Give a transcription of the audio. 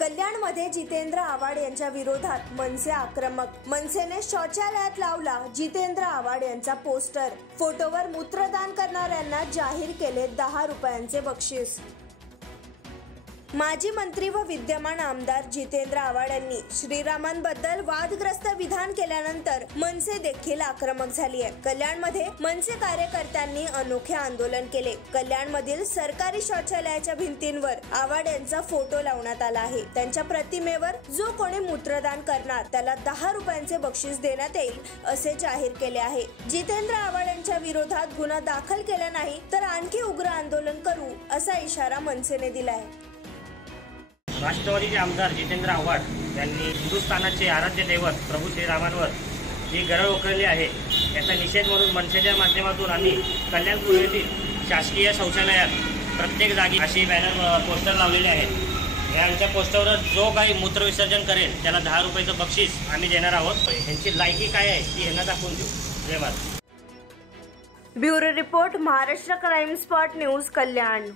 कल्याणमध्ये जितेंद्र आव्हाड यांच्या विरोधात मनसे आक्रमक। मनसेने शौचालयात लावला जितेंद्र आव्हाड यांचा पोस्टर। फोटोवर मूत्रदान करणाऱ्यांना जाहीर केले 10 रुपयांचे बक्षीस। माजी मंत्री व विद्यमान आमदार जितेंद्र आव्हाड यांनी श्रीरामांबद्दल वादग्रस्त विधान केल्यानंतर मनसे देखील आक्रमक झाली आहे। कल्याणमध्ये मनसे कार्यकर्त्यांनी अनोखे आंदोलन केले। कल्याणमधील सरकारी शौचालयाच्या भिंतींवर आव्हाड यांचा फोटो लावण्यात आला आहे। त्यांच्या प्रतिमेवर जो कोणी मूत्रदान करणार त्याला 10 रुपयांचे बक्षीस देण्यात येईल असे जाहीर केले आहे। जितेंद्र आव्हाड यांच्या विरोधात गुन्हा दाखल केला नाही तर आणखी उग्र आंदोलन करू असा इशारा मनसेने दिला आहे। राष्ट्रवादीचे आमदार जितेंद्र आव्हाड यांनी हिंदुस्थानाचे आराध्य दैवत प्रभू श्रीरामांवर जी गरळ उकळली आहे याचा निषेध म्हणून मनसेच्या माध्यमातून आम्ही कल्याण पूर्वेतील शासकीय शौचालयात प्रत्येक जागी अशी बॅनर पोस्टर लावलेले आहेत। यांच्या पोस्टरवर जो काही मूत्रविसर्जन करेल त्याला 10 रुपयाचं बक्षीस आम्ही देणार आहोत। यांची लायकी काय आहे ती यांना दाखवून देऊ। धन्यवाद। Bureau report, Maharashtra crime spot news, कल्याण।